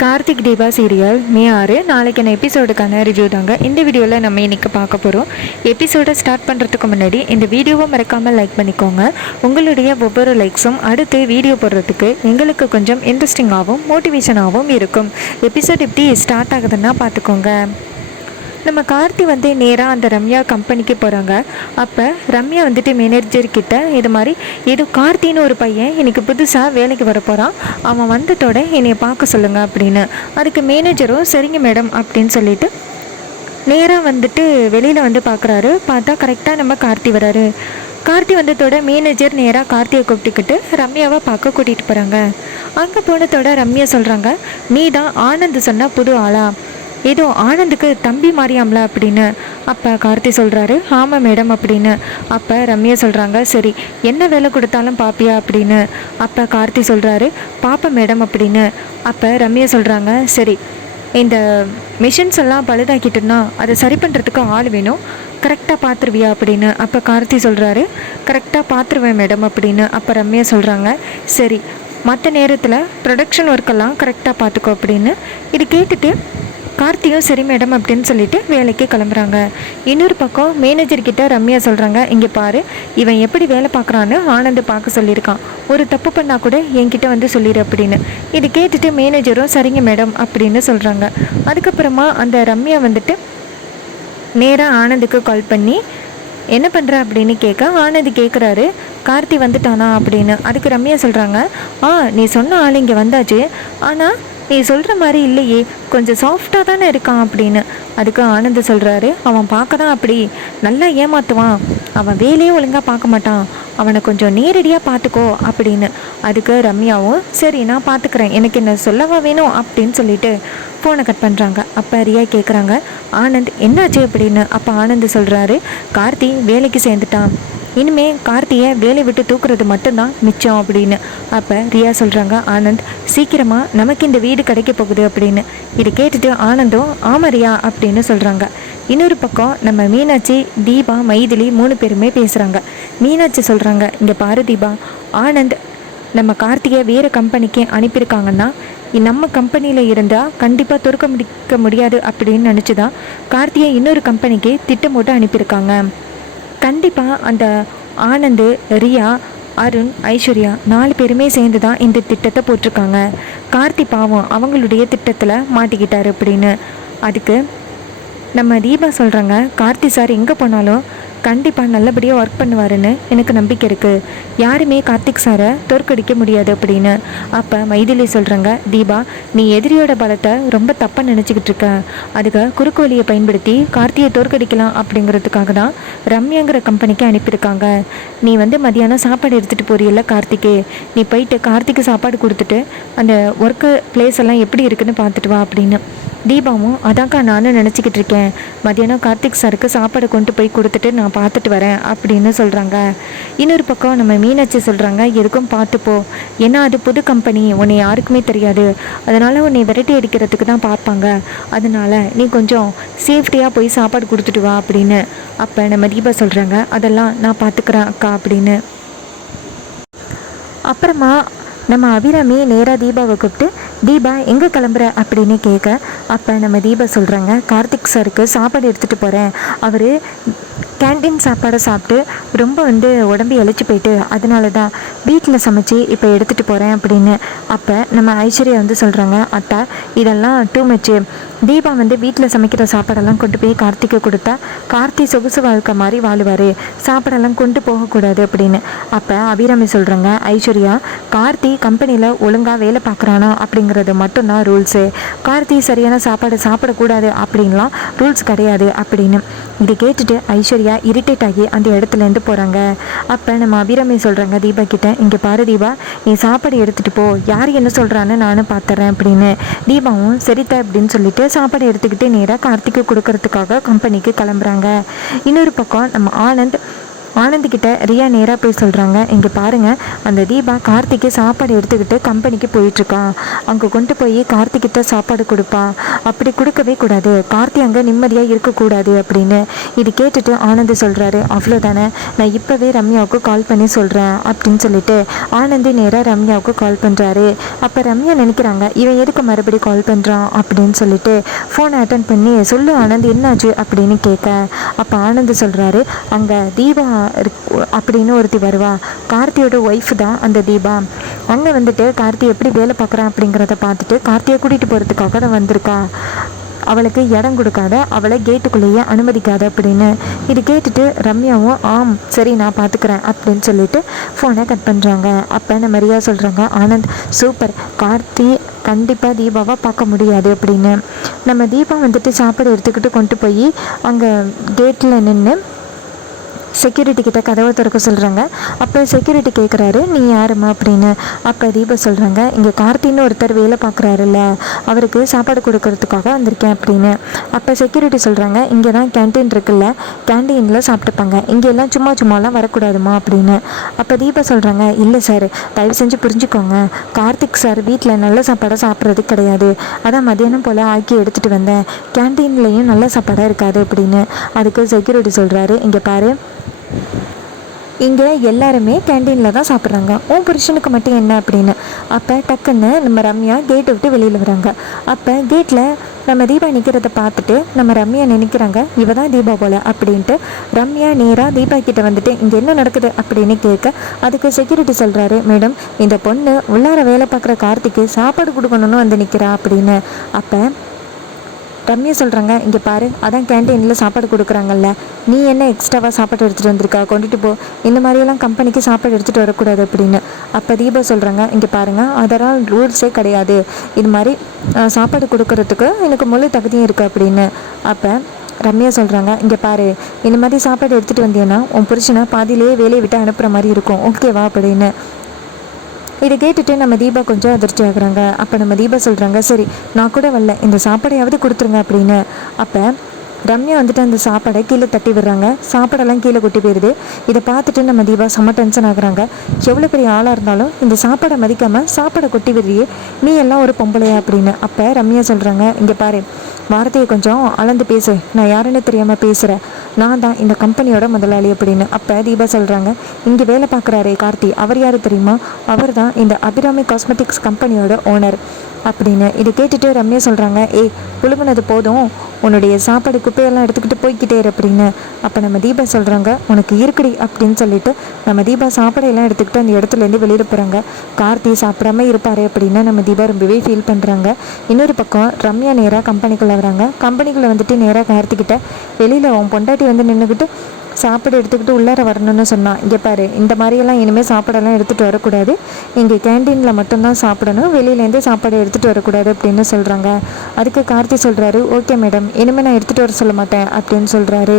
Karthik Deepa serial மே 6 நாளைக்கான எபிசோடுக்கான review தாங்க இந்த வீடியோவில் நம்ம இன்றைக்கி பார்க்க போகிறோம். எபிசோடை ஸ்டார்ட் பண்ணுறதுக்கு முன்னாடி இந்த வீடியோவை மறக்காமல் லைக் பண்ணிக்கோங்க. உங்களுடைய ஒவ்வொரு லைக்ஸும் அடுத்து வீடியோ போடுறதுக்கு எங்களுக்கு கொஞ்சம் இன்ட்ரெஸ்டிங்காகவும் மோட்டிவேஷனாகவும் இருக்கும். எபிசோட் எப்படி ஸ்டார்ட் ஆகுதுன்னா பார்த்துக்கோங்க. நம்ம கார்த்தி நேராக அந்த ரம்யா கம்பெனிக்கு போகிறாங்க. அப்போ ரம்யா மேனேஜர்கிட்ட இது மாதிரி ஏதோ கார்த்தின்னு ஒரு பையன் இன்னைக்கு புதுசாக வேலைக்கு வர போகிறான், அவன் வந்ததோட என்னையை பார்க்க சொல்லுங்கள் அப்படின்னு. அதுக்கு மேனேஜரும் சரிங்க மேடம் அப்படின்னு சொல்லிட்டு நேராக வெளியில் பார்க்குறாரு. பார்த்தா கரெக்டாக நம்ம கார்த்தி வராரு. கார்த்தி வந்ததோட மேனேஜர் நேராக கார்த்தியை கூப்பிட்டுக்கிட்டு ரம்யாவை பார்க்க கூட்டிகிட்டு போகிறாங்க. அங்கே போனதோட ரம்யா சொல்கிறாங்க, நீ தான் ஆனந்த் சொன்ன புது ஆளா, ஏதோ ஆனந்துக்கு தம்பி மாறியாம்ல அப்படின்னு. அப்போ கார்த்தி சொல்கிறாரு, ஆமாம் மேடம் அப்படின்னு. அப்போ ரம்யா சொல்கிறாங்க, சரி என்ன வேலை கொடுத்தாலும் பாப்பியா அப்படின்னு. அப்போ கார்த்தி சொல்கிறாரு, பாப்பா மேடம் அப்படின்னு. அப்போ ரம்யா சொல்கிறாங்க, சரி இந்த மிஷின்ஸ் எல்லாம் பழுதாக்கிட்டுன்னா அதை சரி பண்ணுறதுக்கு ஆள் வேணும், கரெக்டாக பார்த்துருவியா அப்படின்னு. அப்போ கார்த்தி சொல்கிறாரு, கரெக்டாக பார்த்துருவேன் மேடம் அப்படின்னு. அப்போ ரம்யா சொல்கிறாங்க, சரி மற்ற நேரத்தில் ப்ரொடக்ஷன் ஒர்க்கெல்லாம் கரெக்டாக பார்த்துக்கோ அப்படின்னு. இது கேட்டுட்டு கார்த்தியும் சரி மேடம் அப்படின்னு சொல்லிட்டு வேலைக்கு கிளம்புறாங்க. இன்னொரு பக்கம் மேனேஜர்கிட்ட ரம்யா சொல்கிறாங்க, இங்கே பாரு இவன் எப்படி வேலை பார்க்குறான்னு ஆனந்த் பார்க்க சொல்லியிருக்கான், ஒரு தப்பு பண்ணால் கூட என்கிட்ட சொல்லிடு அப்படின்னு. இது கேட்டுட்டு மேனேஜரும் சரிங்க மேடம் அப்படின்னு சொல்கிறாங்க. அதுக்கப்புறமா அந்த ரம்யா நேராக ஆனந்துக்கு கால் பண்ணி என்ன பண்ணுற அப்படின்னு கேட்க ஆனந்த் கேட்குறாரு, கார்த்தி வந்துட்டானா அப்படின்னு. அதுக்கு ரம்யா சொல்கிறாங்க, நீ சொன்ன ஆள் இங்கே வந்தாச்சு, ஆனால் நீ சொல்கிற மாதிரி இல்லையே, கொஞ்சம் சாஃப்டாக தானே இருக்கான் அப்படின்னு. அதுக்கு ஆனந்த் சொல்கிறாரு, அவன் பார்க்க தான் அப்படி நல்லா ஏமாற்றுவான், அவன் வேலையே ஒழுங்காக பார்க்க மாட்டான், அவனை கொஞ்சம் நேரடியாக பார்த்துக்கோ அப்படின்னு. அதுக்கு ரம்யாவும் சரி நான் பார்த்துக்கிறேன், எனக்கு என்ன சொல்லவா வேணும் அப்படின்னு சொல்லிட்டு ஃபோனை கட் பண்ணுறாங்க. அப்போ ரியா கேட்குறாங்க, ஆனந்த் என்னாச்சு அப்படின்னு. அப்போ ஆனந்த் சொல்கிறாரு, கார்த்தி வேலைக்கு சேர்ந்துட்டான், இனிமே கார்த்தியை வேலை விட்டு தூக்குறது மட்டும்தான் மிச்சம் அப்படின்னு. அப்போ ரியா சொல்கிறாங்க, ஆனந்த் சீக்கிரமாக நமக்கு இந்த வீடு கிடைக்க போகுது அப்படின்னு. இது கேட்டுட்டு ஆனந்தும் ஆமாம் ரியா அப்படின்னு சொல்கிறாங்க. இன்னொரு பக்கம் நம்ம மீனாட்சி, தீபா, மைதிலி 3 பேருமே பேசுகிறாங்க. மீனாட்சி சொல்கிறாங்க, இங்கே பாரு தீபா, ஆனந்த் நம்ம கார்த்திகை வேறு கம்பெனிக்கு அனுப்பியிருக்காங்கன்னா நம்ம கம்பெனியில் இருந்தால் கண்டிப்பாக துறக்க முடியாது அப்படின்னு நினச்சி தான் கார்த்திகை இன்னொரு கம்பெனிக்கு திட்டம் போட்டு அனுப்பியிருக்காங்க. கண்டிப்பாக அந்த ஆனந்த், ரியா, அருண், ஐஸ்வர்யா 4 பேருமே சேர்ந்து தான் இந்த திட்டத்தை போட்டிருக்காங்க. கார்த்தி பாவம் அவங்களுடைய திட்டத்தில் மாட்டிக்கிட்டாரு அப்படின்னு. அதுக்கு நம்ம தீபா சொல்கிறாங்க, கார்த்தி சார் எங்கே போனாலும் கண்டிப்பாக நல்லபடியாக ஒர்க் பண்ணுவாருன்னு எனக்கு நம்பிக்கை இருக்குது, யாருமே கார்த்திக் சாரை தோற்கடிக்க முடியாது அப்படின்னு. அப்போ மைதிலி சொல்கிறாங்க, தீபா நீ எதிரியோட பலத்தை ரொம்ப தப்பாக நினச்சிக்கிட்டு இருக்க, அதுக்கு குறுக்கு வழியை பயன்படுத்தி கார்த்தியை தோற்கடிக்கலாம் அப்படிங்கிறதுக்காக தான் ரம்யாங்கிற கம்பெனிக்கு அனுப்பியிருக்காங்க. நீ மதியானம் சாப்பாடு எடுத்துகிட்டு போறியல்ல கார்த்திக்கு, நீ போயிட்டு கார்த்திக்கு சாப்பாடு கொடுத்துட்டு அந்த ஒர்க்கு பிளேஸ் எல்லாம் எப்படி இருக்குன்னு பார்த்துட்டு வா அப்படின்னு. தீபாவும் அதாக்கா நானும் நினச்சிக்கிட்டு இருக்கேன், மதியானம் கார்த்திக் சாருக்கு சாப்பாடு கொண்டு போய் கொடுத்துட்டு நான் பார்த்துட்டு வரேன் அப்படின்னு சொல்கிறாங்க. இன்னொரு பக்கம் நம்ம மீனாட்சி சொல்கிறாங்க, எதுக்கும் பார்த்துப்போ, ஏன்னா அது புது கம்பெனி, உன்னை யாருக்குமே தெரியாது, அதனால் உன்னை விரட்டி அடிக்கிறதுக்கு தான் பார்ப்பாங்க, அதனால் நீ கொஞ்சம் சேஃப்டியாக போய் சாப்பாடு கொடுத்துட்டு வா அப்படின்னு. அப்போ நம்ம தீபா சொல்கிறாங்க, அதெல்லாம் நான் பார்த்துக்கிறேன் அக்கா அப்படின்னு. அப்புறமா நம்ம அபிராமி நேராக தீபாவை கூப்பிட்டு, தீபா எங்கே கிளம்புற அப்படின்னு கேட்க, அப்போ நம்ம தீபா சொல்கிறாங்க, கார்த்திக் சாருக்கு சாப்பாடு எடுத்துகிட்டு போகிறேன், அவர் கேன்டீன் சாப்பாடை சாப்பிட்டு ரொம்ப உடம்பு இழைச்சி போயிட்டு, அதனால தான் வீட்டில் சமைச்சு இப்போ எடுத்துகிட்டு போகிறேன் அப்படின்னு. அப்போ நம்ம ஐஸ்வர்யா சொல்கிறாங்க, அத்தா இதெல்லாம் டூ மச்சு, தீபா வீட்டில் சமைக்கிற சாப்பாடெல்லாம் கொண்டு போய் கார்த்திக்கு கொடுத்தா கார்த்தி சொகுசு வாழ்க்கை மாதிரி வாழுவார், சாப்பாடெல்லாம் கொண்டு போகக்கூடாது அப்படின்னு. அப்போ அபிராமி சொல்கிறாங்க, ஐஸ்வர்யா கார்த்தி கம்பெனியில் ஒழுங்காக வேலை பார்க்குறானா அப்படிங்கிறது மட்டும்தான் ரூல்ஸு, கார்த்தி சரியான சாப்பாடு சாப்பிடக்கூடாது அப்படின்லாம் ரூல்ஸ் கிடையாது அப்படின்னு. இதை கேட்டுட்டு ஐஸ்வர்யா இரிட்டேட் ஆகி அந்த இடத்துலேருந்து போகிறாங்க. அப்போ நம்ம அபிராமி சொல்கிறாங்க தீபா கிட்ட, இங்கே பாரு தீபா நீ சாப்பாடு எடுத்துகிட்டு போ, யார் என்ன சொல்கிறான்னு நானும் பார்த்துறேன் அப்படின்னு. தீபாவும் சரிதா அப்படின்னு சொல்லிட்டு சாப்பாடு எடுத்துக்கிட்டு நேராக கார்த்திக்கு கொடுக்கறதுக்காக கம்பெனிக்கு கிளம்புறாங்க. இன்னொரு பக்கம் நம்ம ஆனந்த் ஆனந்திக்கிட்ட ரியா நேராக போய் சொல்கிறாங்க, இங்கே பாருங்கள், அந்த தீபா கார்த்திக்கு சாப்பாடு எடுத்துக்கிட்டு கம்பெனிக்கு போயிட்டுருக்கா. அங்கே கொண்டு போய் கார்த்திக்கிட்ட சாப்பாடு கொடுப்பா. அப்படி கொடுக்கவே கூடாது, கார்த்தி அங்கே நிம்மதியாக இருக்கக்கூடாது அப்படின்னு. இது கேட்டுட்டு ஆனந்த் சொல்கிறாரு, அவ்வளோதானே, நான் இப்போவே ரம்யாவுக்கு கால் பண்ணி சொல்கிறேன் அப்படின்னு சொல்லிட்டு ஆனந்தி நேராக ரம்யாவுக்கு கால் பண்ணுறாரு. அப்போ ரம்யா நினைக்கிறாங்க, இவன் எதுக்கு மறுபடியும் கால் பண்ணுறான் அப்படின்னு சொல்லிட்டு ஃபோனை அட்டன் பண்ணி, சொல்லு ஆனந்த் என்னாச்சு அப்படின்னு கேட்க, அப்போ ஆனந்த் சொல்கிறாரு, அங்கே தீபா அப்படின்னு ஒருத்தி வருவா, கார்த்தியோட ஒய்ஃப் தான் அந்த தீபா. அங்கே வந்துட்டு கார்த்தி எப்படி வேலை பார்க்குறான் அப்படிங்கிறத பார்த்துட்டு கார்த்தியை கூட்டிகிட்டு போகிறதுக்காக தான் வந்திருக்கா. அவளுக்கு இடம் கொடுக்காத, அவளை கேட்டுக்குள்ளேயே அனுமதிக்காத அப்படின்னு. இது கேட்டுட்டு ரம்யாவும் ஆம் சரி நான் பார்த்துக்கிறேன் அப்படின்னு சொல்லிட்டு ஃபோனை கட் பண்ணுறாங்க. அப்போ நம்ம ரியா சொல்கிறாங்க, ஆனந்த் சூப்பர், கார்த்தி கண்டிப்பாக தீபாவை பார்க்க முடியாது அப்படின்னு. நம்ம தீபா வந்துட்டு சாப்பாடு எடுத்துக்கிட்டு கொண்டு போய் அங்கே கேட்டில் நின்று செக்யூரிட்டி கிட்ட கதவை திறக்க சொல்கிறாங்க. அப்போ செக்யூரிட்டி கேட்குறாரு, நீ யாருமா அப்படின்னு. அப்போ தீபா சொல்கிறாங்க, இங்கே கார்த்தின்னு ஒருத்தர் வேலை பார்க்குறாருல்ல, அவருக்கு சாப்பாடு கொடுக்கறதுக்காக வந்திருக்கேன் அப்படின்னு. அப்போ செக்யூரிட்டி சொல்கிறாங்க, இங்கே தான் கேன்டீன் இருக்குல்ல, கேன்டீனில் சாப்பிட்டுப்பாங்க, இங்கெல்லாம் சும்மாலாம் வரக்கூடாதுமா அப்படின்னு. அப்போ தீபா சொல்கிறாங்க, இல்லை சார், தயவு செஞ்சு புரிஞ்சுக்கோங்க, கார்த்திக் சார் வீட்டில் நல்ல சாப்பாடை சாப்பிட்றது கிடையாது, அதான் மதியானம் போல் ஆக்கி எடுத்துகிட்டு வந்தேன், கேன்டீன்லேயும் நல்ல சாப்பாடாக இருக்காது அப்படின்னு. அதுக்கு செக்யூரிட்டி சொல்கிறாரு, இங்கே பாரு, இங்கே எல்லாருமே கேன்டீனில் தான் சாப்பிட்றாங்க, உன் புருஷனுக்கு மட்டும் என்ன அப்படின்னு. அப்போ டக்குன்னு நம்ம ரம்யா கேட்டை விட்டு வெளியில் வராங்க. அப்போ கேட்டில் நம்ம தீபா நிற்கிறத பார்த்துட்டு நம்ம ரம்யா நினைக்கிறாங்க, இவ தான் தீபா போல் அப்படின்ட்டு. ரம்யா நேராக தீபா கிட்ட வந்துட்டு இங்கே என்ன நடக்குது அப்படின்னு கேட்க, அதுக்கு செக்யூரிட்டி சொல்கிறாரு, மேடம் இந்த பொண்ணு உள்ளார வேலை பார்க்குற கார்த்திக்கு சாப்பாடு கொடுக்கணுன்னு வந்து நிற்கிறா அப்படின்னு. அப்போ ரம்யா சொல்கிறாங்க, இங்கே பாரு, அதான் கேன்டீனில் சாப்பாடு கொடுக்குறாங்கல்ல, நீ என்ன எக்ஸ்ட்ராவாக சாப்பாடு எடுத்துகிட்டு வந்திருக்கா, கொண்டுட்டு போ, இந்த மாதிரியெல்லாம் கம்பெனிக்கு சாப்பாடு எடுத்துகிட்டு வரக்கூடாது அப்படின்னு. அப்போ தீபா சொல்கிறாங்க, இங்கே பாருங்கள், அதெல்லாம் ரூல்ஸே கிடையாது, இது மாதிரி சாப்பாடு கொடுக்கறதுக்கு எனக்கு முழு தகுதியும் இருக்குது அப்படின்னு. அப்போ ரம்யா சொல்கிறாங்க, இங்கே பாரு, இந்த மாதிரி சாப்பாடு எடுத்துகிட்டு வந்தீங்கன்னா உன் புருஷனை பாதியிலேயே வேலையை விட்டு அனுப்புகிற மாதிரி இருக்கும், ஓகேவா அப்படின்னு. இதை கேட்டுட்டு நம்ம தீபா கொஞ்சம் அதிர்ச்சி ஆகுறாங்க. அப்போ நம்ம தீபா சொல்கிறாங்க, சரி நான் கூட வரல, இந்த சாப்பாடையாவது கொடுத்துருங்க அப்படின்னு. அப்போ ரம்யா வந்துட்டு அந்த சாப்பாடை கீழே தட்டி விடுறாங்க. சாப்பாடெல்லாம் கீழே கொட்டி போயிடுது. இதை பார்த்துட்டு நம்ம தீபா செம்ம டென்ஷன் ஆகுறாங்க. எவ்வளோ பெரிய ஆளாக இருந்தாலும் இந்த சாப்பாடை மதிக்காமல் சாப்பாடை கொட்டி விடுறியே, நீ எல்லாம் ஒரு பொம்பளையா அப்படின்னு. அப்போ ரம்யா சொல்கிறாங்க, இங்கே பாரு, வார்த்தையை கொஞ்சம் அளந்து பேசு, நான் யாருன்னு தெரியாமல் பேசுகிறேன், நான் தான் இந்த கம்பெனியோட முதலாளி அப்படின்னு. அப்போ தீபா சொல்கிறாங்க, இங்கே வேலை பார்க்குறாரே கார்த்தி, அவர் யார் தெரியுமா, அவர் தான் இந்த அபிராமி காஸ்மெட்டிக்ஸ் கம்பெனியோட ஓனர் அப்படின்னு. இதை கேட்டுட்டு ரம்யா சொல்கிறாங்க, ஏய் புழுகுனது போதும், உன்னுடைய சாப்பாடு குப்பையெல்லாம் எடுத்துக்கிட்டு போய்கிட்டே இரு அப்படின்னு. அப்போ நம்ம தீபா சொல்கிறாங்க, உனக்கு இருக்குடி அப்படின்னு சொல்லிட்டு நம்ம தீபா சாப்பாடையெல்லாம் எடுத்துக்கிட்டு அந்த இடத்துலேருந்து வெளியில் போகிறாங்க. கார்த்தி சாப்பிடாம இருப்பார் அப்படின்னு நம்ம தீபா ரொம்பவே ஃபீல் பண்ணுறாங்க. இன்னொரு பக்கம் ரம்யா நேராக கம்பெனிக்குள்ளே வராங்க. கம்பெனிக்குள்ளே வந்துட்டு நேராக கார்த்திக்கிட்ட, வெளியில் அவன் பொண்டாட்டி வந்து நின்றுக்கிட்டு சாப்பாடு எடுத்துக்கிட்டு உள்ளார வரணும்னு சொன்னான், இங்கே பாரு, இந்த மாதிரியெல்லாம் இனிமேல் சாப்பாடெல்லாம் எடுத்துகிட்டு வரக்கூடாது, இங்கே கேன்டீனில் மட்டும்தான் சாப்பிடணும், வெளியிலேருந்து சாப்பாடு எடுத்துகிட்டு வரக்கூடாது அப்படின்னு சொல்கிறாங்க. அதுக்கு கார்த்தி சொல்கிறாரு, ஓகே மேடம், இனிமேல் நான் எடுத்துகிட்டு வர சொல்ல மாட்டேன் அப்படின்னு சொல்கிறாரு.